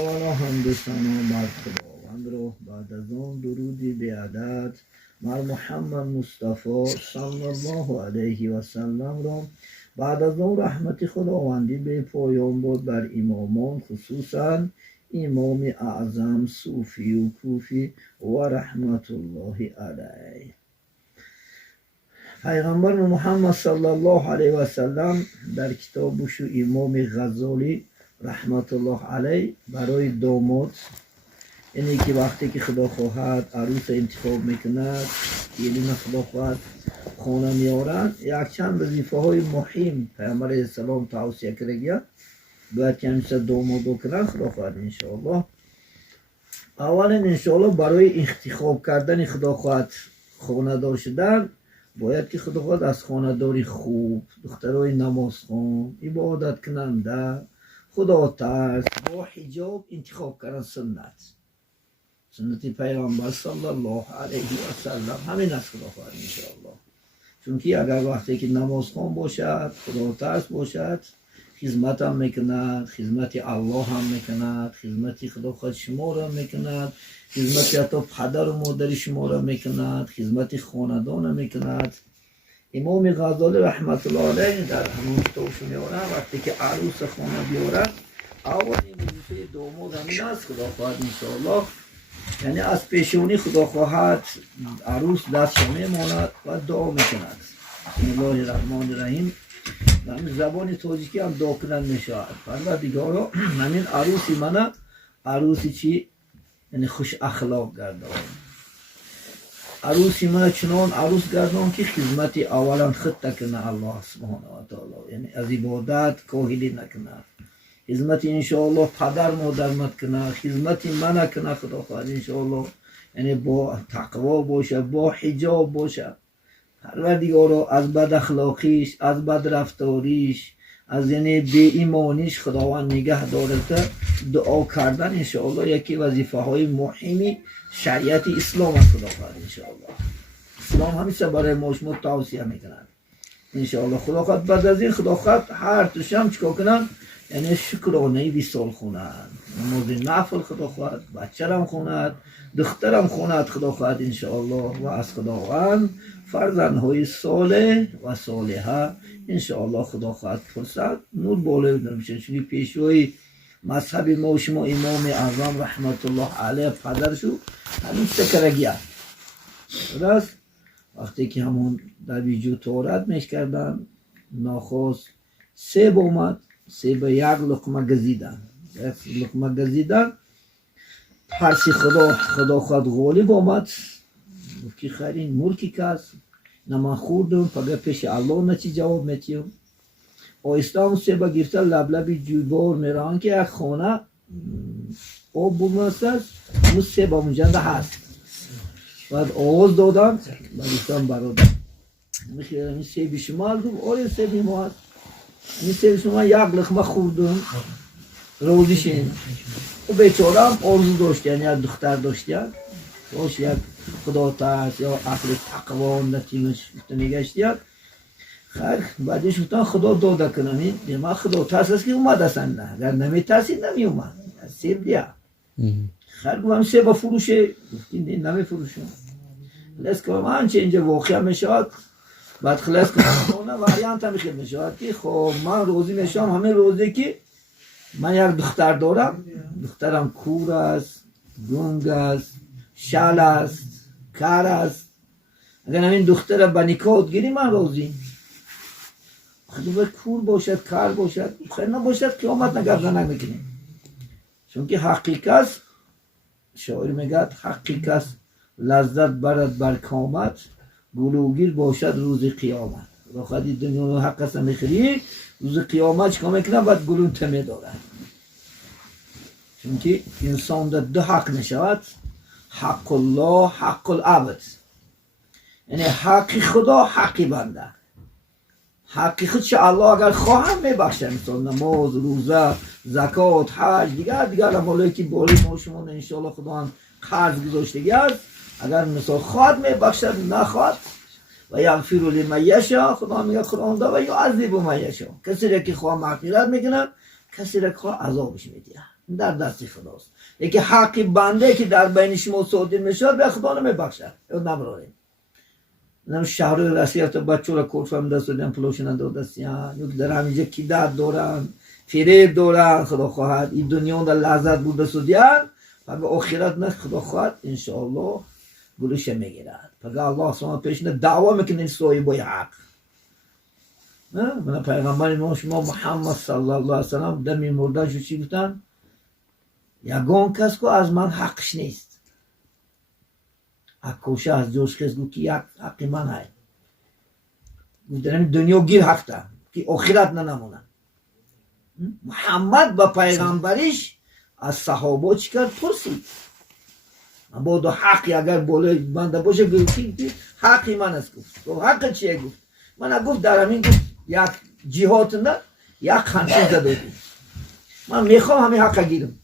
اولا حمد ثنا بر خداوند رو، بعد از اون درودی به عدد مر محمد مصطفی صلی الله علیه و سلم رو، بعد از اون رحمت خداوندی به پایان بود بر امامان، خصوصا امام اعظم صوفی و کوفی و رحمت الله علیه. پیغمبر محمد صلی الله علیه و سلم در کتابش امام غزالی رحمت الله علیه برای داماد، یعنی که وقتی که خدا خواهد عروس انتخاب میکند، یعنی خدا خواهد خانه میارند، یک چند وظیفه های مهم پیغمبر علیه السلام توصیه کرده باید که همیشه داماد بکنند. خدا خواهد انشاءالله اولا انشاءالله برای انتخاب کردن خدا خواهد خانه دار شدن باید که خدا خواهد از خانه داری خوب، دخترای نماز خوان، عبادت کننده، خدا ترس، با حجاب انتخاب کردن سنت پیغمبر صلی الله علیه و سلم همین است. خدا خواهد انشاءالله. چون که اگر وقتی که نماز خوان باشد، خدا ترس باشد، خدمت هم میکند، خدمت الله هم میکند، خدمت خدا خواهد شما را میکند، خدمت حتی پدر و مادر شما را میکند، خدمت خاندان هم میکند. امام غزالی رحمت الله علیه در همون کتابش میارن وقتی که عروس خانه بیارن اولین وظیفه داماد همین است. خدا خواهد انشاءالله، یعنی از پیشونی خدا خواهد عروس دستش میماند و دعا میکند. بسم الله الرحمن الرحیم. همین زبان تاجیکی هم دعا کنند میشود. پروردگارا همین عروسی منه، عروسی چی؟ یعنی خوش اخلاق گردان. عروسی من چنان عروس گردان که خدمت اولا خود کنه الله سبحانه و تعالی، یعنی از عبادت کاهلی نکنه، خدمت انشاءالله پدر مادر کنه، خدمت من کنه خدا خواهد انشاءالله، یعنی با تقوا باشه، با حجاب باشه. پروردگارا از بد اخلاقیش، از بد رفتاریش، از یعنی بی ایمانیش خداوند نگه دارد. دعا کردن انشاءالله یکی وظیفه های مهمی شریعت اسلام است. خدا خواهد انشاءالله. اسلام همیشه برای ما شما توصیه میکنن انشاءالله. خدا خواهد بعد از این خدا خواهد هر توشم چیکار کنن، یعنی شکرانه وصال خونند، نماز نفل خدا خواهد، بچه‌رم خوند، دخترم خوند خدا خواهد انشاءالله، و از خداوند فرزندهای صالح و صالحه انشاءالله خدا خواهد فرصت نور بالای میشه. چون پیشوای مذهب ما و شما امام اعظم رحمت الله علیه پدرشو همین سکرگی است. درست وقتی که همون در وجود تورات میش کردن، ناخواست سیب اومد، سیب یک لقمه گزیدن، یک لقمه گزیدن، هرچی خدا خواهد غالب آمد، که خیرین ملکی کس نمان خوردم پگه پیش الله نچی جواب میتیم. آیستان سیبا گرفته لبلبی جویبار میران که یک خانه آب بومست است، اون سیبا منجنده هست. بعد آواز دادم بگیستان برادر میخیرم این سیبی شما دم، آره سیبی ما هست، این سیبی شما یک لقمه خوردم روزیشین. و بیچارم آرزو داشتن، یک دختر داشتن، باش یک خدا ترس یا عقل تقوا نتیمش نگشتید. خیر بعدش گفتن خدا داده کنم، من خدا ترس است که اومد اصلا نه، اگر نمی ترسید نمی اومد سیب دیا. خیر گفتم سیب فروشه، گفتین نمی فروشم. خلاص که من چه اینجا واقعا میشود، بعد خلاص که اون واریانت هم خیلی میشود که خب من روزی میشم، همین روزی که من یک دختر دارم، دخترم کور است، گنگ است، شل است، کار است. اگر همین دختر با نکاح گیری من راضی. خیلی کور باشد، کار باشد، خیر نباشد که آمد نگردن نمیکنیم. چون که حقیقت شاعر میگد حقیقت لذت برد بر کامت، گلوگیر باشد روز قیامت. را خودی دنیا حق است میخری، روز قیامت چکا میکنن باید گلون تمه دارن. چون که انسان در دو حق نشود، حق الله، حق العبد، یعنی حق خدا، حق بنده. حق خود چه الله اگر خواهم میبخشه، مثلا نماز، روزه، زکات، حج، دیگر امالی که بالی ما شما انشاءالله خدا هم قرض گذاشتگی است، اگر مثلا خواهد میبخشد، نخواهد و یغفر لمن یشاء، خدا میگه قرآن دا و یعذب من یشاء، کسی را که خواه مغفرت میکنه، کسی را که عذابش میده در دست خداست. یکی حقی بنده که در بین شما صادر میشد به خدا نمیبخشد نبراریم. نم شهر رسیت بچه را کورفم دست دادن پلوشن دادستیان یک در همینجا کیدت دارن فریب دارن خدا خواهد این دنیا در لحظت بوده سودیان پس آخرت نه خدا خواهد انشاءالله گلوش میگیرد. پس الله سبحانه پیشنه دعوا میکنه سوی بای حق. من پیغمبر ما شما محمد صلی الله علیه و سلم در می مردن چی گفتن؟ یگان کس که از من حقش نیست. اکوشه از جوش کس گفت که یک حقی من های. گفتن دنیا گیر حق ده که آخرت نمونه. محمد با پیغمبرش از صحابه چی کرد؟ پرسید. من با دو حقی اگر بالای بنده باشه گفتی حقی من است گفت. تو حق چیه گفت؟ من گفت در همین گفت یک جهات نه یک خمسین زده بود. من میخوام همین حق گیرم.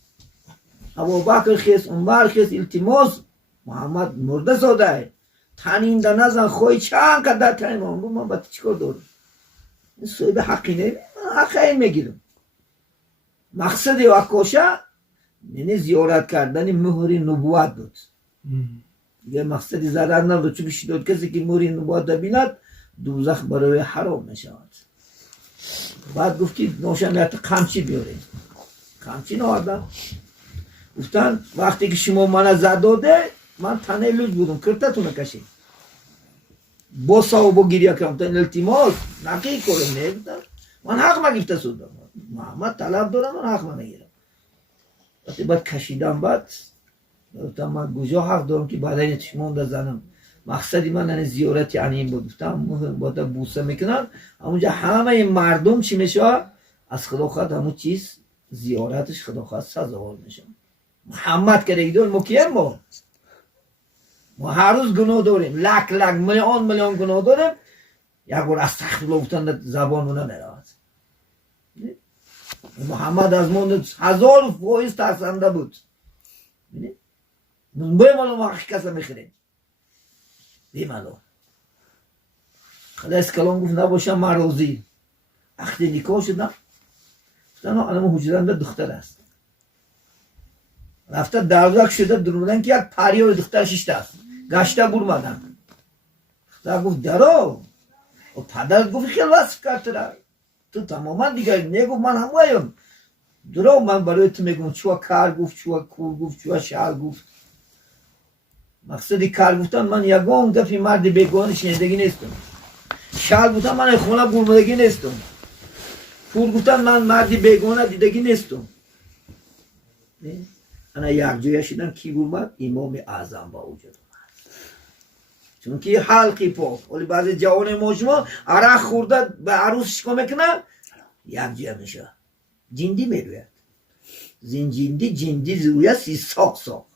ابوبکر خیست عمر خیست التماس محمد مرده ساده تنین در نزن خوی چند قدر تنین من با چیکار دارم؟ این صاحب حقی نه من حق این میگیرم. مقصد وکاشه یعنی زیارت کردن مهر نبوت بود. دیگه مقصدی ضرر نداره چون شدید کسی که مهر نبوت بیند دوزخ برای حرام میشود. بعد گفتی نوشن قمچی بیارید. قمچی نوردم. گفتن وقتی که شما من زد داده من تنه لوج بودم کرتتونه کشید. با صاحب گریه کردم تا التماس نقی کنم نگفتم من حق مگفته سودم. محمد طلب دارم من حق نگیرم. وقتی بعد کشیدم بعد گفتم من کجا حق دارم که بعد چشمون زنم. مقصدی من زیارت یعنی این بود. گفتم باید بوسه میکنن همونجا همه مردم چی میشه از خدا خواهد همون چیز زیارتش خدا خواهد سزاوار میشه. محمد که دیدون مکیم ما هر روز گناه داریم لک میلیون گناه داریم یک بار استغفرالله گفتن زبانمون نمیرود. محمد از من 1000% ترسنده بود. بیمالو ما کسی میخریم بیمالو خدا اسکالان گفت نباشم من راضی اختی نکاح شدم گفتن الان حجران به دختر است رفته دروزک شده درودن که یک پریار دختر ششته است گشته برمدن دختر گفت درو و پدرت گفت خیلی وصف کرد تو تماما دیگه نگو من همایم درو من برای تو میگم چوا کار گفت چوا کور گفت چوا شعر گفت. مقصدی کار گفتن من یگان دفعی مرد بیگانه شنیدگی نیستم. شعر گفتن من خونه برمدگی نیستم. کور گفتن من مردی بیگانه دیدگی نیستم. انا یک جویا شدم کی برمد امام اعظم با وجود اومد. چون که حلقی پاک ولی بعضی جوان ما شما عرق خورده به عروس شکا میکنه یک جویا میشه جندی میروید جندی زویا سی ساق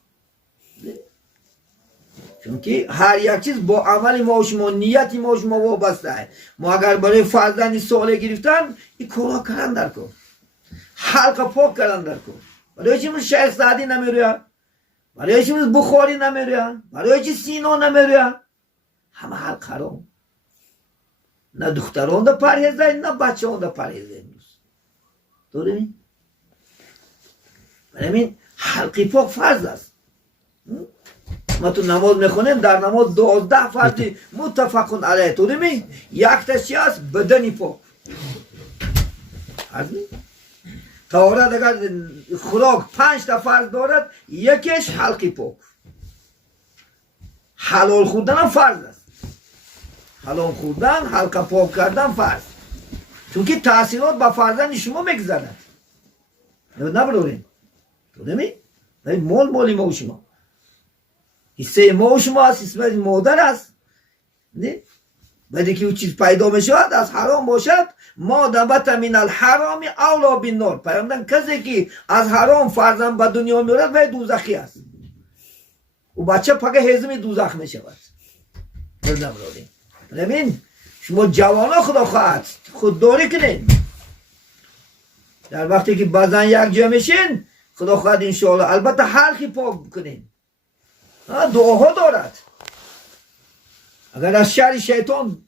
چون که هر یک چیز با عمل ما شما نیتی ما شما وابسته است. ما اگر برای فرزند ساله گرفتن این کارا کردن در کن حلق پاک کردن در کن برای چی من شیخ سعدی نمیروید برای چی من بخاری نمیروید برای چی سینا نمیروید همه حلق حرام نه دختران دا پرهیزه نه بچه ها دا پرهیزه امروز داریم برای این حلقی پاک فرض است. ما تو نماز میخونیم در نماز 12 فرضی متفقون علیه تو داریم یک تشی است بدنی پاک تاورد اگر خوراک 5 تا فرض دارد یکیش حلقی پاک حلال خوردن هم فرض است. حلال خوردن حلقه پاک کردن فرض چون که تاثیرات با فرزند شما میگذرد نبرورین تو دمی مالی ما و شما حصه ما و شما هست حصه مادر است نه بعدی که او چیز پیدا می شود از حرام باشد ما دبت من الحرام اولا بالنار پیامدن کسی که از حرام فرزند به دنیا می آورد و دوزخی است و بچه پاک هضم دوزخ می شود نبرورین ببین شما جوانا خدا خواهد خودداری کنین در وقتی که بعضا یک جا میشین خدا خواهد انشاءالله البته حلقی پاک بکنین دعاها دارد اگر از شر شیطان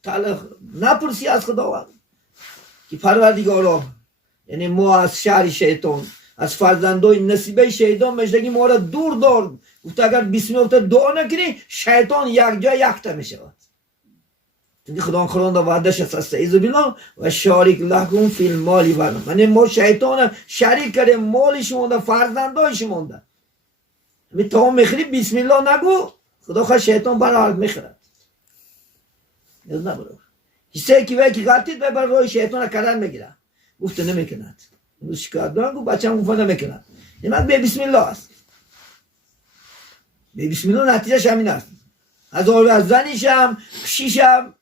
نپرسی از خداوند که پروردگارا یعنی ما از شر شیطان از فرزندای نصیبه شیطان مشتگی ما را دور دار گفت اگر بسم الله دعا نکنی شیطان یک جا یکتا می شود چون خدا قرآن دا وعدش است استعیذ بالله و شارک لکم فی المال و یعنی ما شیطان شریک کردیم مال شما دا فرزندای شما دا می تا میخری بسم الله نگو خدا خواه شیطان برای میخرد یاد نبرو حسه که وی که غلطید وی بر روی شیطان کردن میگیره گفت نمیکند اون شکایت دارن گفت بچه هم گفت نمیکند نمک به بسم الله است به بسم الله نتیجهش همین است از زنیشم کشیشم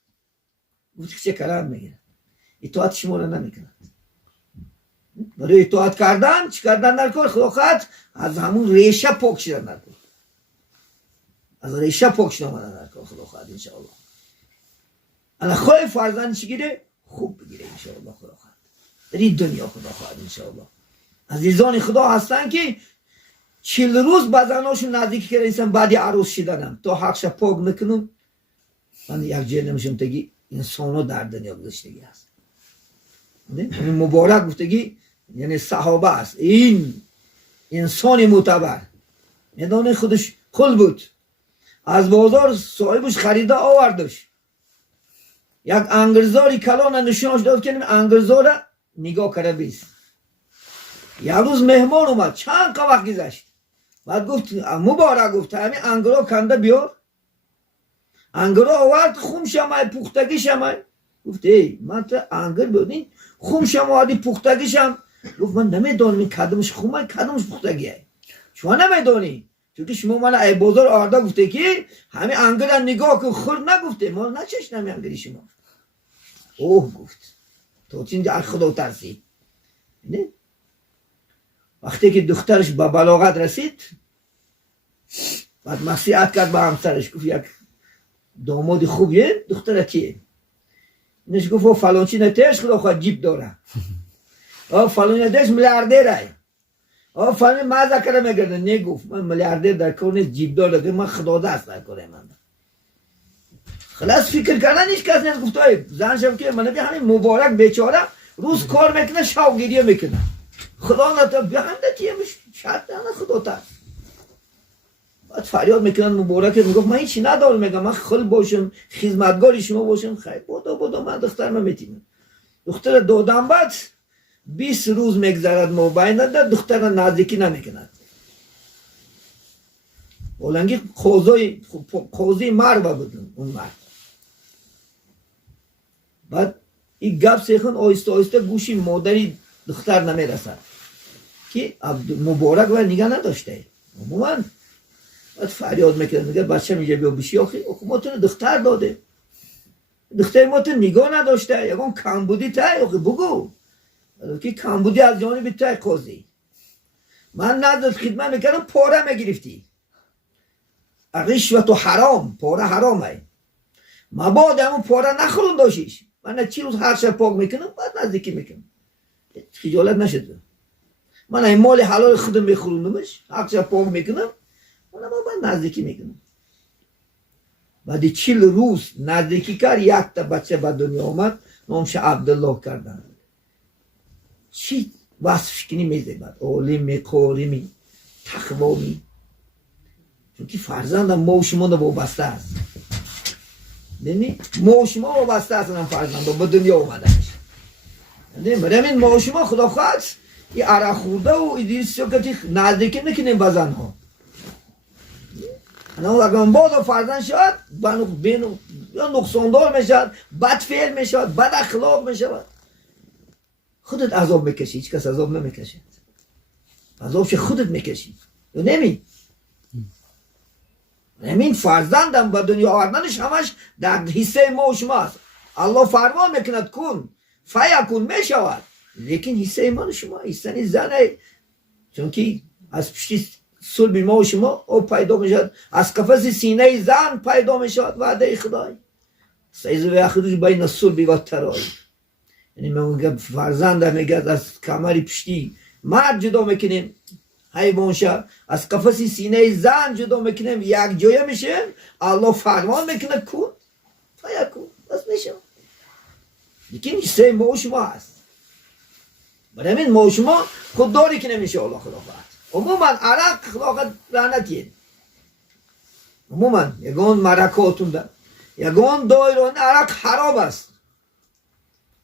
گفت چه کردن میگیره اطاعت شما رو نمیکند برای اطاعت کردن چی کردن در کار خدا خواهد از همون ریشه پاک شدن در کار از ریشه پاک شدن در کار خدا خواهد انشاءالله انا خواه فرزند چی گیره خوب بگیره انشاءالله خدا خواهد در این دنیا خدا خواهد انشاءالله عزیزان خدا هستن که 40 روز با زناشون نزدیکی که رئیسن بعدی عروس شدنم تا حقش پاک نکنم من یک جیر نمیشم تگی انسان ها در دنیا گذاشتگی هست این مبارک گفتگی یعنی صحابه است این انسان معتبر میدان خودش خل بود از بازار صاحبش خریده آوردش یک انگرزاری کلان نشونش داد که انگرزار نگاه کرده بیست یک روز مهمان اومد چند وقت گذشت بعد گفت مبارک گفت همین انگرا کنده بیار انگرا آورد خون شمای پختگی شمای گفت ای من تا انگر بیادین خون شمای پختگی شم گفت من نمیدونم این کدومش خون کدومش پختگی هست شما نمیدونی چونکه شما من ای بازار آرده گفته که همین انگر نگاه که خورد نگفته ما نچشن همین انگری شما اوه گفت تو چین در خدا ترسید نه وقتی که دخترش به بلاغت رسید بعد نصیحت کرد به همسرش گفت یک داماد خوبیه دختر کیه اینش گفت فلانچی نتیش خدا خواهد جیب داره فلان نتیش میلیاردره فلان مازه کرده میگرده نگفت من میلیاردر در کار نیست جیب داره من خدا دست در کاره من خلاص فکر کردن هیچ کس نیست گفت زنشم که من نبی همین مبارک بیچاره روز کار میکنه شب گریه میکنه خدا نتا بهنده تیمش شرط نه خدا تر بعد فریاد میکنن مبارک میگفت من هیچی ندارم میگم من خل باشم خدمتگاری شما باشم خیر بودو من دختر من میتونم دختر دادم بعد 20 روز میگذرد مبین در دختر نزدیکی نمیکند اولنگی خوزی مرد بودن اون مرد بعد این گپ سیخن آیسته آیسته گوشی مادری دختر نمیرسد که مبارک و نگه نداشته عموما بعد فریاد میکنه میگه بچه میگه بیا بشی آخی حکومتون دختر داده دختر ما تو نگاه نداشته یکان کمبودی تای آخی بگو که کمبودی از جانب تای قاضی من نزد خدمت میکردم پاره میگرفتی رشوت و حرام پاره حرامه مبادا همون پاره نخورون داشتیش من چی روز هر شب پاک میکنم بعد نزدیکی میکنم خجالت نشد من این مال حلال خودم میخوروندمش هر شب پاک میکنم من بعد نزدیکی میکنم بعد 40 روز نزدیکی کرد یک تا بچه به دنیا آمد نامش عبدالله کردن چی وصفش کنی میزه بعد عالم قارمی تقوامی چونکه فرزندم ما و شما وابسته است یعنی ما و شما وابسته هستن فرزندم به دنیا اومدنش برای این ما و شما خدا خواست این عرق خورده و این سکتی نزدیکی نکنیم به زنها اگر باز فرزند شد یا نقصاندار میشد بد فعل میشد بد اخلاق میشود خودت عذاب میکشی هیچ کس عذاب نمیکشه عذابش خودت میکشی یا نمی همین فرزندم به دنیا آوردنش همش در حصه ما و شما است الله فرمان میکند کن فیکون میشود لیکن حصه ما و شما حصه نیست زنه چون که از پشتی صلب ما و شما او پیدا میشود از قفس سینه زن پیدا میشود وعده خدای سیز و اخروج بین صلب و ترای یعنی من میگم فرزند میگه از کمری پشتی مرد جدا میکنیم حیوان شد از قفس سینه زن جدا میکنیم یک جایه میشه الله فرمان میکنه کن فیکون بس میشه لیکن حصه ما و شما هست برای همین ما شما خود داری که نمیشه الله خلافت. عموما عرق خلافت لعنتیه. عموما یگان مرکاتون ده یگان دایران عرق حرام است.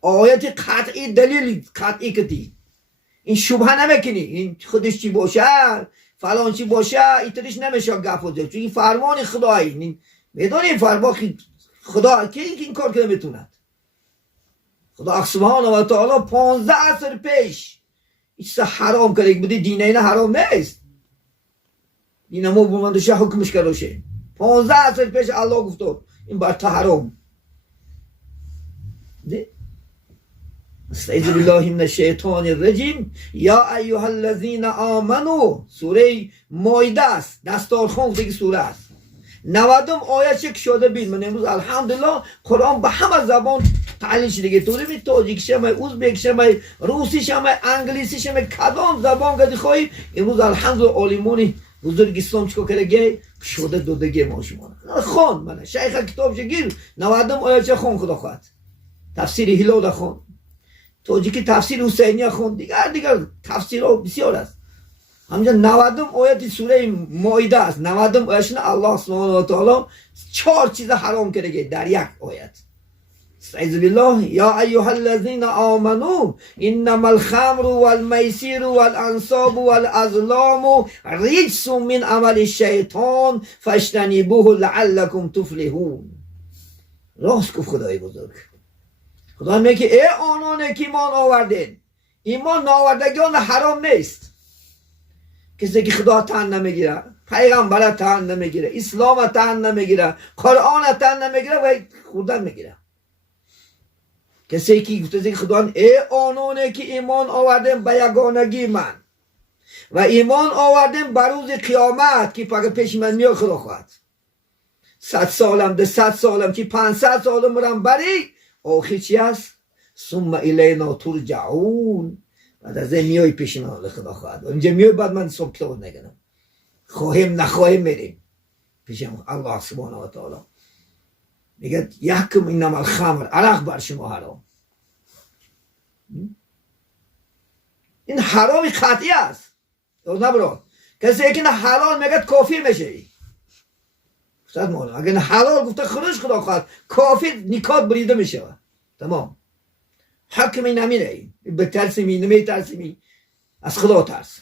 آیت قطعی دلیل قطعی کتی این شبه نمیکنی این خودش چی باشه فلان چی باشه ایترش نمیشه گپ وزد چون این فرمان خدایی این میدونی این فرمان خدا که این کار که نمیتوند خدا سبحانه و تعالی 15 عصر پیش ایسا حرام کرده بودی دین اینا حرام نیست دین ما بماندشه حکمش کروشه 15 عصر پیش الله گفت این بر تا حرام ده استعیذ بالله من الشیطان الرجیم یا ایها الذین آمنو سوره مائده است دستارخوان دیگه سوره است 90 آیه چک شده بید من امروز الحمدلله قرآن به همه زبان تعلیل شده دیگه توری می تاجیک شمه ازبک شمه روسی شمه انگلیسی شمه کدام زبان گدی خواهی امروز الحمدلله عالمانی بزرگ اسلام چکو کرده شده دودگی ما شما خون من شیخ کتاب شگیر 90 آیه چه خون خدا خواهد تفسیر هلال خون توجیکی تفسیر حسینی خون دیگر تفسیر ها بسیار است همینجا 90 آیت سوره مائده است 90 آیتش الله سبحانه و تعالی 4 چیز حرام کرده در یک آیت استعیذ بالله یا ایها الذین آمنو انما الخمر والمیسر والانصاب والازلام رجس من عمل الشیطان فاجتنبوه لعلکم تفلحون راست گفت خدای بزرگ خدا میگه که ای آنان که ایمان آوردین ایمان آوردگان حرام نیست کسی که خدا تن نمیگیره پیغمبر تن نمیگیره اسلام تن نمیگیره قرآن تن نمیگیره و خوردن میگیره کسی که گفته خدا ای آنان که ایمان آوردین به یگانگی من و ایمان آوردین بر روز قیامت که فقط پیش من میاد خدا خواهد 100 سالم ده 100 سالم که 500 سالم برم بری آخر چی هست؟ ثم الینا ترجعون بعد از این میای پیش من خدا خواهد اینجا میای بعد من صبح کتاب نگنم خواهیم نخواهیم میریم پیش الله سبحانه و تعالی میگه یحکم انما الخمر عرق بر شما حرام این حرام قطعی است نبرو کسی که نه حلال میگه کافر میشه صد مولا اگر حلال گفته خروج خدا خواهد کافر نکات بریده میشه تمام حکم این نمیره به ترسیمی نمیترسیمی از خدا ترس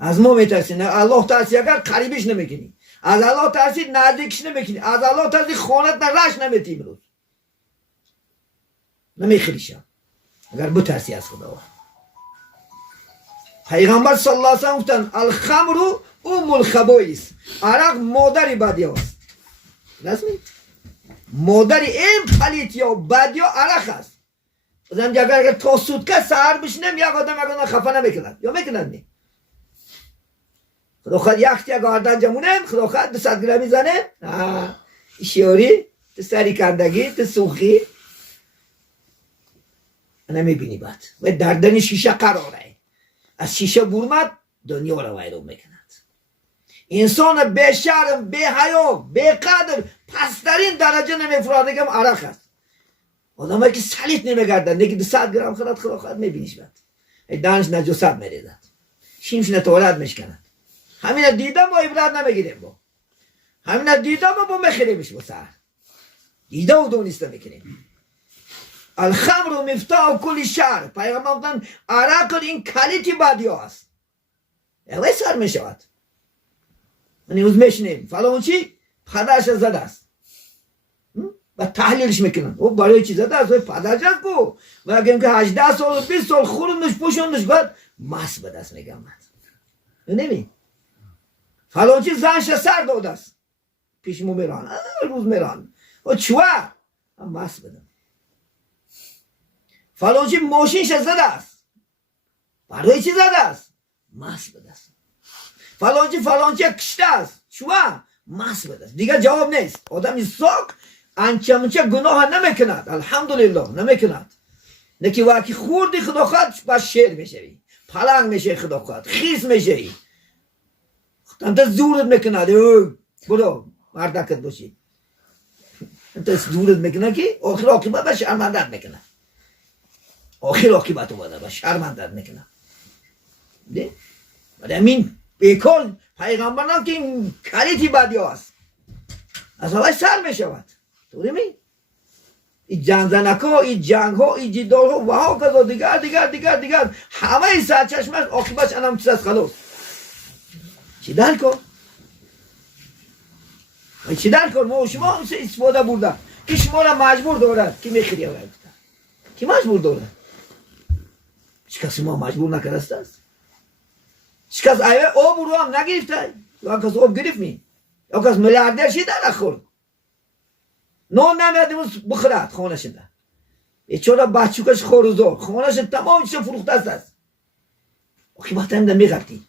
از ما میترسی نه الله ترسی اگر قریبش نمیکنی از الله ترسی نزدیکش نمیکنی از الله ترسی خانت نرش نمیتی امروز نمیخریشم اگر بترسی از خدا پیغمبر صلی الله علیه و سلم گفتن الخمر ام الخبائث عرق مادری بدیا است رسمی مادری این پلیت یا بدیا عرق است بزن اگر تا سودکه سهر بشنم یک آدم اگر خفه نمیکند یا میکند نی خدا خواهد یختی اگر آردن جمونم خدا خواهد 200 گرمی زنه شیاری تو سری کندگی تو سوخی نمیبینی بعد و دردن شیشه قراره از شیشه برمد دنیا رو ویرون میکند انسان به شرم به حیا به قدر پسترین درجه نمیفرادگم عرق است آدم که سلیت نمیگردن نگه 200 گرم خرد خدا خواهد میبینیش بعد دانش نجوست میریزد شیمش نتولد میشکند همین دیدم با عبرت نمیگیریم با همین دیدم با مخیریمش با سر دیده و دونسته میکنیم الخمر مفتاح کل شر پیغمبر گفتن عرق این کلیدی بدیا است اوه سر میشود من امروز میشنیم فلان چی پدرش زده است و تحلیلش میکنن او برای چی زده است پدرش است گو و اگه که 18 سال 20 سال خوردنش پوشوندش بعد مس به دست میگم نمی فلان چی زنش سر داده است پیش مو میران روز میران و چوه مس بدم فلان چی ماشینش زده است برای چی زده است مس به دست فلان چی کشته است چوه مس به دست دیگه جواب نیست آدمی ساک انچه منچه گناه نمیکند الحمدلله نمیکند نکی وقتی خوردی خدا خواهد بس شیر میشوی پلنگ میشه خدا خواهد خیس میشوی انت زورت میکند برو مردکت باشی انت زورت میکند که آخر عاقبت شرمندت میکند آخر عاقبت اومده و شرمندت میکنه. ده ولی همین بیکل پیغمبران که این کلیتی بدی هست از همه سر میشود. طوری می این جنگ ها، این جنگ ها، این جدال ها و ها کذا دیگر همه این سرچشمه عاقبتش انم چیز از خلاص. چی در کن؟ چی در کن؟ ما شما استفاده بوده که شما را مجبور دارد که میخیری آورد کی مجبور دارد؟ هیچ کسی ما مجبور نکرده است. هیچ کس ایوه آب رو هم نگرفته یا کس آب گرفت می یا کس ملیاردر شده نخورد نون نمیاد بخورد خانه شده چرا بچوکش خوروزار خانه شده تمام چیز فروخته است. عاقبت هم میگفتی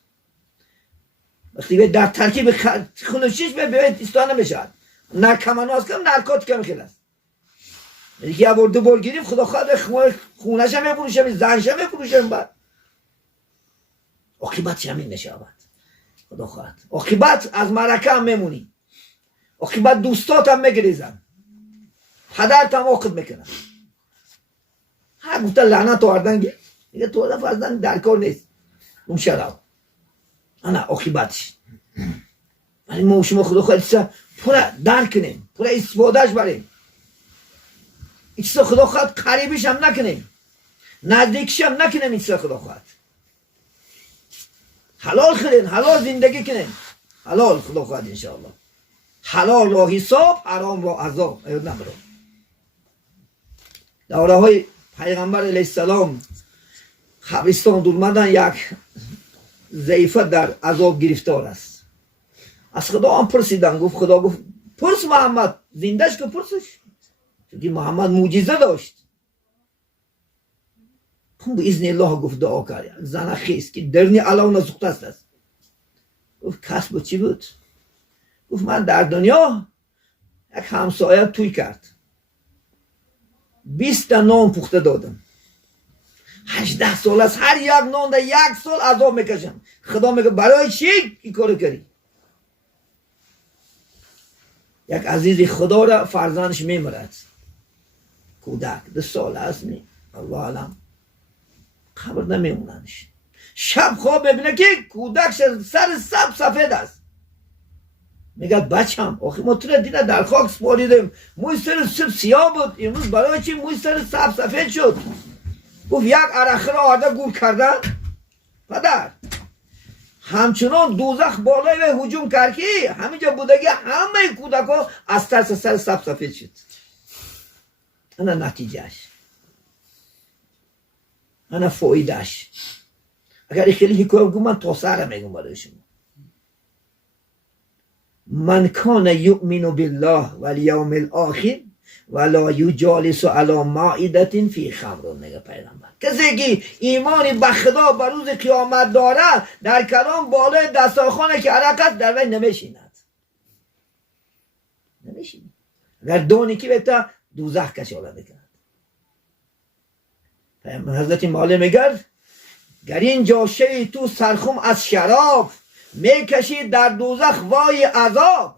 وقتی در ترکیب خونشیش به استانه میشد نرکمانو از کم نرکات کم خیلی است. یکی یه بار دو بار گرفت خدا خواهد خونش هم بفروشم زنش هم بفروشم بعد عاقبت همین نشود. خدا خواهد عاقبت از مرکه هم میمونی، عاقبت دوستات هم میگریزن، پدرت هم عاقب میکنن. هر گفته لعنت آوردن دیگه تو فرزند در کار نیست اون شراب انا عاقبتش. ولی ما شما خدا خواهد پورا درک کنیم، پورا استفادهش بریم، این چیزا خدا خواهد قریبش هم نکنیم، نزدیکش هم نکنیم. این چیزا خدا خواهد حلال خورین، حلال زندگی کنین، حلال خدا خواهد انشاءالله. حلال را حساب، حرام را عذاب. ایاد نبرو دوره های پیغمبر علیه السلام خبرستان دورمدن یک ضعیفه در عذاب گرفتار است. از خدا هم پرسیدن، گفت خدا گفت پرس محمد زندهش که پرسش، چون محمد معجزه داشت. به اذن الله گفت دعا کرد. زن خیست که درنی علاو نزخته است. گفت کسب چی بود؟ گفت من در دنیا یک همسایه توی کرد 20 نان پخته دادم 18 سال است هر یک نان در 1 سال عذاب میکشم. خدا میگه برای چی این کارو کردی؟ یک عزیزی خدا را فرزندش میمرد کودک 2 سال است نی الله علم خبر نمیموننش. شب خواب ببینه که کودک سر سب سفید است. میگه بچم آخی ما تو را دیده در خاک سپاریدیم موی سر سب سیاه بود امروز برای چی موی سر سب سفید شد؟ گفت یک عرخه را آرده گور کردن پدر همچنان دوزخ بالای و هجوم کرد که همینجا بودگی همه کودک ها از ترس سر سب سفید شد. انا نتیجهش، انا فایدهش. اگر خیلی حکایت بگم من تا سر میگم برای شما. من کان یؤمن بالله والیوم الاخر ولا یجالس علی مائده فی خمر. میگه پیغمبر کسی که ایمان به خدا به روز قیامت داره در کلام بالای دسترخوان که حرکت در وی نمیشیند. اگر دونی که بهتا دوزخ کشاله میکند. حضرت مولا میگه گر این جاشه تو سرخم از شراب میکشی در دوزخ وای عذاب.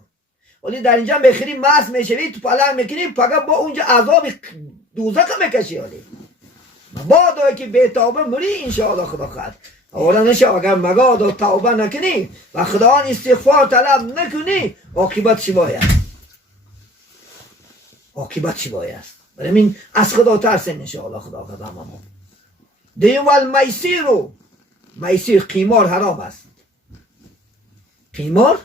ولی در اینجا بخیری مست میشوی تو پلنگ میکنی فقط با اونجا عذاب دوزخ میکشی. ولی مبادا که به توبه مری انشاءالله خدا خواهد. اولا نشه اگر مبادا توبه نکنی و خدا استغفار طلب نکنی عاقبت چی است؟ عاقبت چی است؟ برای من از خدا ترسیم انشاءالله خدا خواهد. هممون دیم والمیسیر رو میسیر قیمار حرام است. قیمار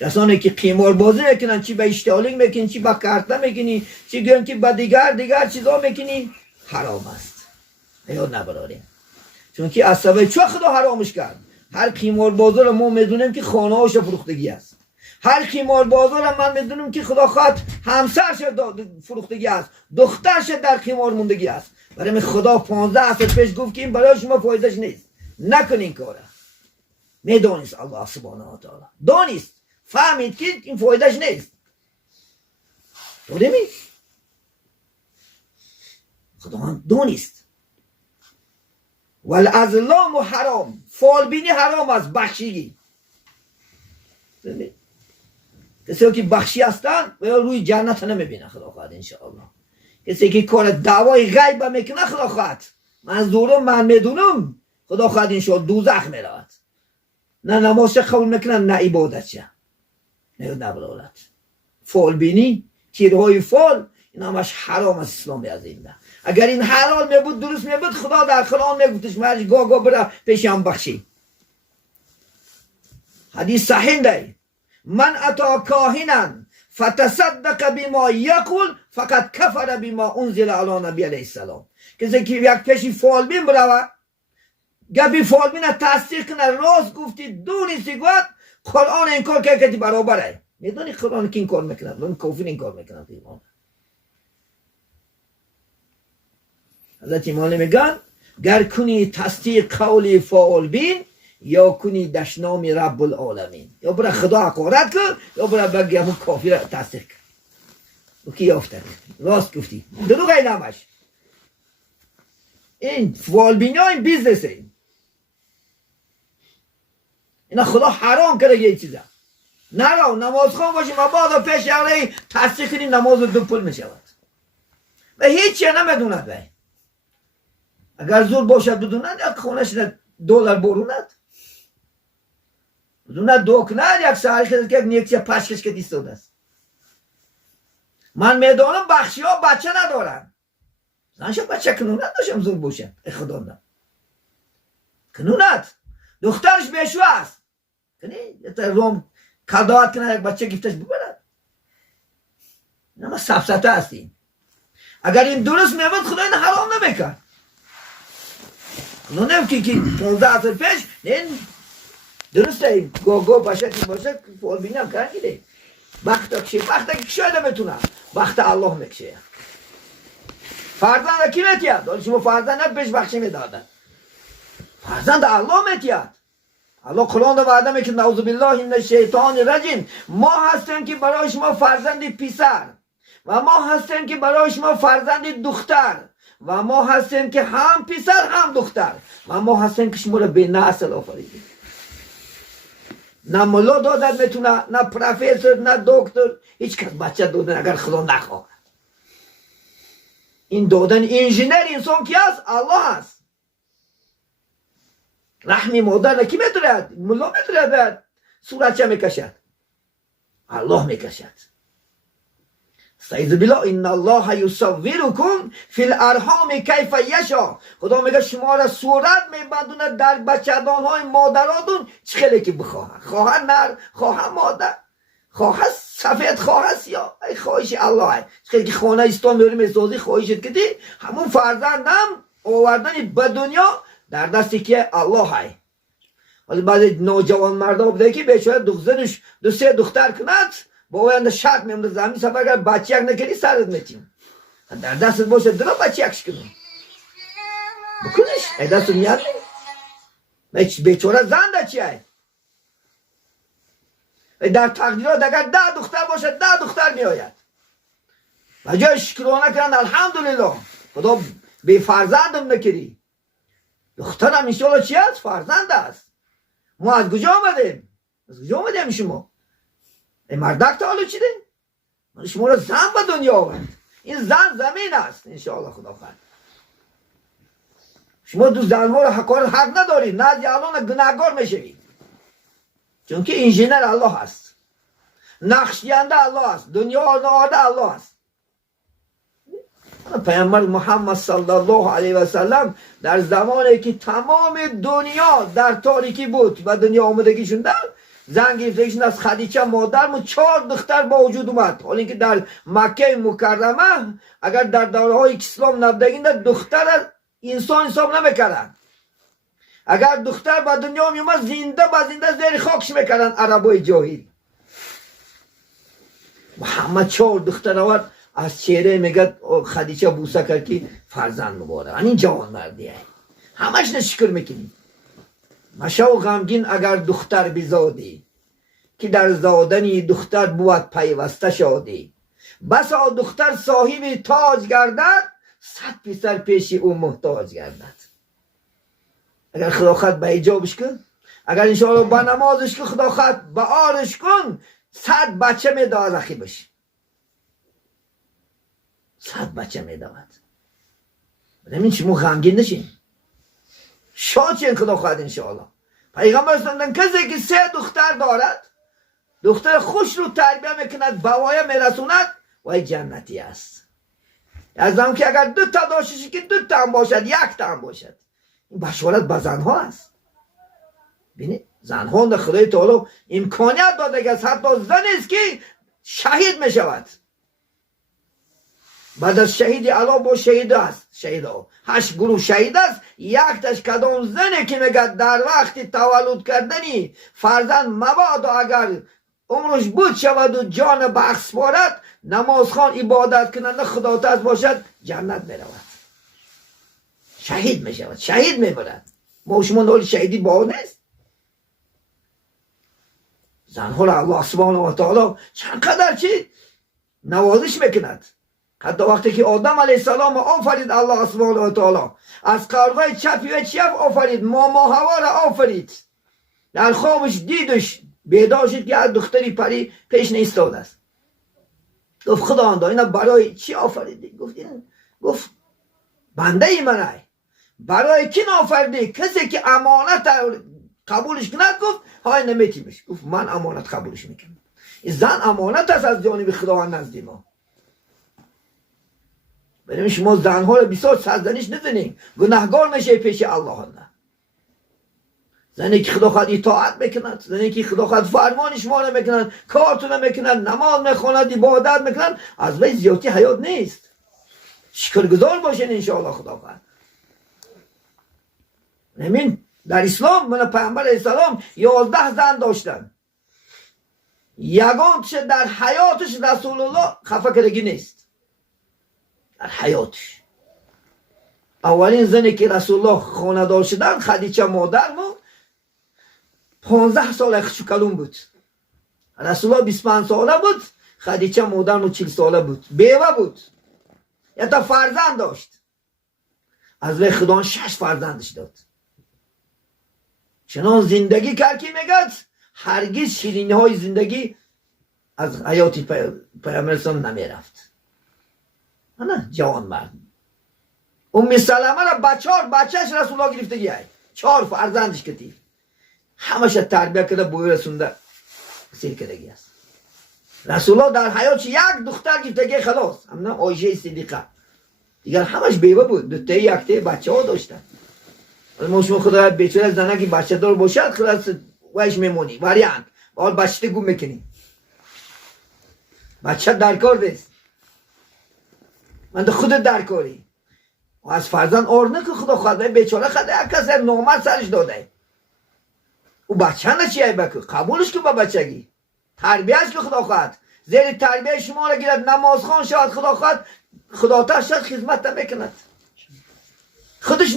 کسانی که قیمار بازی میکنن چی به اشتالینگ میکنی چی به کارتا میکنی چی گرن که به دیگر چیزا میکنی حرام است. یاد نبراریم چون که از سبب چه خدا حرامش کرد. هر قیمار بازار ما میدونیم که خانه هاش فروختگی است. هر قیمار بازار من میدونم که خدا خواهد همسرش فروختگی است، دخترش در قیمار موندگی است. برای خدا 15 عصر پیش گفت که این برای شما فایدهش نیست، نکنین کاره. میدونست الله سبحانه و تعالی دانست فهمید که این فایدهش نیست. دونمی خدا هم دانست. والازلام حرام، فالبینی حرام است، بخشیگی. کسی که بخشی هستن و روی جنت نمیبینه خدا خواهد انشاءالله. کسی که کار دعوای غیب میکنه خدا خواهد منظورم من میدونم خدا خواهد انشاءالله دوزخ میرود. نه نمازش قبول میکنن نه عبادتش. نه نبرالت فال بینی تیرهای فال این همش حرام از اسلام بیازیم. اگر این حلال میبود درست میبود خدا در قرآن میگفتش مرج گاه بره پیش هم بخشی. حدیث صحیح ده من اتا کاهنا فتصدق بما یقول فقط کفر بما انزل علی نبی علیه السلام. کسی که یک پیشی فال بین بروه گبی فال بین تصدیق کنه راست گفتی دونیستی گوید قرآن این کار که کتی برابره. میدونی قرآن که این کار میکنه دون کافر این کار میکنه. حضرت امام میگن گر کنی تصدیق قول فعال بین یا کنی دشنام رب العالمین. یا برای خدا حقارت کن یا برای بگی همون کافر تصدیق کن. او کی یافته راست گفتی دروغ این همش. این فعال بینی ها این بیزنس اینا خدا حرام کرده یه چیزه. نرو نماز خون باشیم و بعد پیش یعنی تصدیق کنی نماز دو پول میشود و هیچی نمیدوند. بای اگر زور باشد بدوند یک خونش دلار بروند بدوند دوکند یک ساعت که یک نیکچه پشکش که دیستود است. من میدانم بخشی ها بچه ندارن زنشا بچه کنوند داشتم زور باشد خدا نه کنوند دخترش بیشو است کنی روم کداعت کنه یک بچه گفتش ببرد. نما سفسته هستیم. اگر این درست میبود خدا این حرام نمیکرد. نونم که 15 سال پیش این درسته این گو باشه که باشه فعال بینم کردیده وقتا که شاید نمیتونم وقت الله میکشه. فرزند کی میتید؟ داری شما فرزند پیش بخشی میدادن فرزند الله میتید. الله قرآن رو وعده میکنه نعوذ بالله من الشیطان الرجیم ما هستیم که برای شما فرزند پسر و ما هستیم که برای شما فرزند دختر و ما هستیم که هم پسر هم دختر و ما هستیم که شما رو به نسل آفریدیم. نه ملا دادن میتونه نه پروفسور نه دکتر هیچ کس بچه دادن اگر خدا نخواه. این دادن انجینر انسان کی است؟ الله است. رحمی مادر کی میتونه؟ ملا میتونه بعد صورت چه میکشد؟ الله میکشد. استعیذ بالله ان الله یصورکم فی الارحام کیف یشاء. خدا میگه شما را صورت میبندونه در بچگان های مادراتون چخیلی که بخواهن. خواهن نر خواهن مادر خواهن سفید خواهن سیاه ای خواهش الله. چخیلی که خانه اسلام داری میسازی خواهشت کدی همون فرزندم آوردن به دنیا در دستی که الله های. ولی بعضی نوجوان مردا بوده که بیچاره دخترش دو سه دختر کند با آینده شرط میمونه زمین سفر اگر بچه یک نکنی سرت میتیم در دستت باشه درا بچه یکش کنم بکنش ای دست میاد بیچاره زنده چی های در تقدیرات اگر 10 دختر باشه 10 دختر میآید و جای شکرانه کردن الحمدلله خدا بی فرزندم نکری. دخترم انشاءالله چی هست؟ فرزند است. ما از کجا آمدیم؟ از کجا آمدیم شما؟ ای مردک تا حالا چی ده؟ من شما را زن به دنیا آورد. این زن زمین است انشاءالله خدا خواهد. شما دو زنها را حق ندارید نه از الان گناهکار میشوید چون که انجینر الله است نقشینده الله است دنیا آورده الله است. پیامبر محمد صلی الله علیه و سلم در زمانی که تمام دنیا در تاریکی بود و دنیا آمدگیشون در زن گرفتگیشون از خدیجه مادرمون 4 دختر با وجود اومد. حالا اینکه در مکه مکرمه اگر در دوره‌های اسلام نبودگین دختر انسان حساب نمیکردن. اگر دختر به دنیا می اومد زنده به زنده زیر خاکش میکردن عربای جاهل. محمد 4 دختر آورد از چهره میگه خدیجه بوسه کرد که فرزند مبارک. این جوان مردیه همش نشکر میکنی. مشو غمگین اگر دختر بزادی که در زادنی دختر بود پیوسته شادی. بسا دختر صاحب تاج گردد 100 پسر پیش او محتاج گردد. اگر خدا خواهد به ایجابش کن اگر انشاءالله با نمازش کن خدا خواهد به آرش کن 100 بچه میداد رخیبش 100 بچه میداد. بنامین شما غمگین نشین، شاد شین خدا خواهد انشاءالله. پیغمبر فرمودند کسی که 3 دختر دارد، دختر خوش رو تربیه میکند، بوایه میرسوند، وای جنتی است. از هم که اگر 2 تا داشتشی که 2 تا هم باشد، 1 تا هم باشد. این بشارت به زنها است. بینید زنها در خدای تعالی امکانیت داده که حتی زن است که شهید میشود. بعد از شهید علا با شهید است، شهید ها 8 گروه شهید است. 1 تاش کدام زنه که میگه در وقت تولد کردنی فرزند مبادا اگر عمرش بود شود و جان بخش بارد، نماز خوان عبادت کننده خدا ترس باشد، جنت میرود، شهید میشود، شهید میبرد. ما شما نال شهیدی با نیست. زنها را الله سبحانه و تعالی چقدر چی نوازش میکند. حتی وقتی که آدم علیه السلام آفرید الله سبحانه و تعالی، از قلبای چپی و چپ آفرید، ماما هوا را آفرید، در خوابش دیدش بیدار شد که از دختری پری پیش نیستاده است. گفت خداوندا اینا برای چی آفریدی؟ گفت بنده ای منای. برای کی آفریدی؟ کسی که امانت قبولش کند. گفت های نمیتیمش. گفت من امانت قبولش میکنم. این زن امانت است از جانب خداوند نزد ما. بریم شما زنها رو بسیار سرزنش نزنیم، گناهگار میشه پیش الله. نه زنی که خدا خواهد اطاعت میکند، زنی که خدا خواهد فرمان شما رو میکند، کارتون رو میکند، نماز میخواند، عبادت میکند، از وی زیادتی حیات نیست. شکرگزار باشین انشاءالله خدا خواهد. همین در اسلام من پیامبر علیه السلام 11 زن داشتن. یگانش در حیاتش رسول الله خفه کردگی نیست. در حیاتش اولین زنی که رسول الله خانه دار شدن خدیجه مادر مو 15 ساله شکلون بود. رسول الله 25 ساله بود، خدیجه مادر مو 40 ساله بود، بیوه بود، یا تا فرزند داشت. از وی خدا 6 فرزندش داد. چنان زندگی کرد که میگد هرگز شیرینی های زندگی از حیات پیامبر اسلام نمیرفت. نه جوان مرد. سلمه را بچهش رسول الله گرفتگی های 4 فرزندش کتیف، همش تربیه کرده بوی رسونده سیر کردگی است. رسول الله در حیاتش 1 دختر گرفتگی خلاص، همنا عایشه صدیقه، دیگر همش بیوه بود، 2 تا 1 تا بچه ها داشتن. ما شما خدا بیچاره زنه که بچه دار باشد خلاص ویش میمونی وریانت باید بچه گم میکنی، بچه درکار نیست، من خود درکاری و از فرزند آرنه که خدا خواهد بیچاره خدا یک کس نامرد سرش داده. او بچه نه چیه بکن قبولش که با بچگی تربیهش که خدا خواهد زیر تربیه شما را گیرد، نماز خوان شود خدا خواهد، خدا تا شد خدمت میکند خودش